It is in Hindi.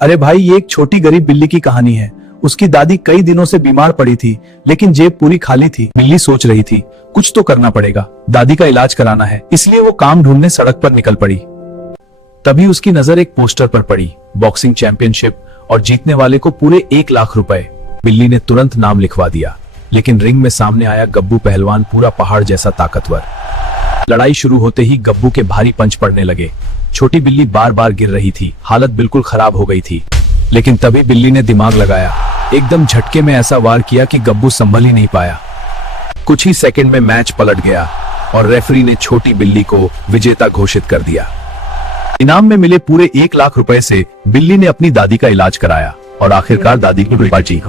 अरे भाई, ये एक छोटी गरीब बिल्ली की कहानी है। उसकी दादी कई दिनों से बीमार पड़ी थी, लेकिन जेब पूरी खाली थी। बिल्ली सोच रही थी, कुछ तो करना पड़ेगा, दादी का इलाज कराना है। इसलिए वो काम ढूंढने सड़क पर निकल पड़ी। तभी उसकी नजर एक पोस्टर पर पड़ी, बॉक्सिंग चैंपियनशिप, और जीतने वाले को पूरे 1 लाख रुपए। बिल्ली ने तुरंत नाम लिखवा दिया, लेकिन रिंग में सामने आया गब्बू पहलवान, पूरा पहाड़ जैसा ताकतवर। लड़ाई शुरू होते ही गब्बू के भारी पंच पड़ने लगे। छोटी बिल्ली बार बार गिर रही थी, हालत बिल्कुल खराब हो गई थी। लेकिन तभी बिल्ली ने दिमाग लगाया, एकदम झटके में ऐसा वार किया कि गब्बू संभल ही नहीं पाया। कुछ ही सेकंड में मैच पलट गया और रेफरी ने छोटी बिल्ली को विजेता घोषित कर दिया। इनाम में मिले पूरे 1 लाख रुपए से बिल्ली ने अपनी दादी का इलाज कराया और आखिरकार दादी की बाजी।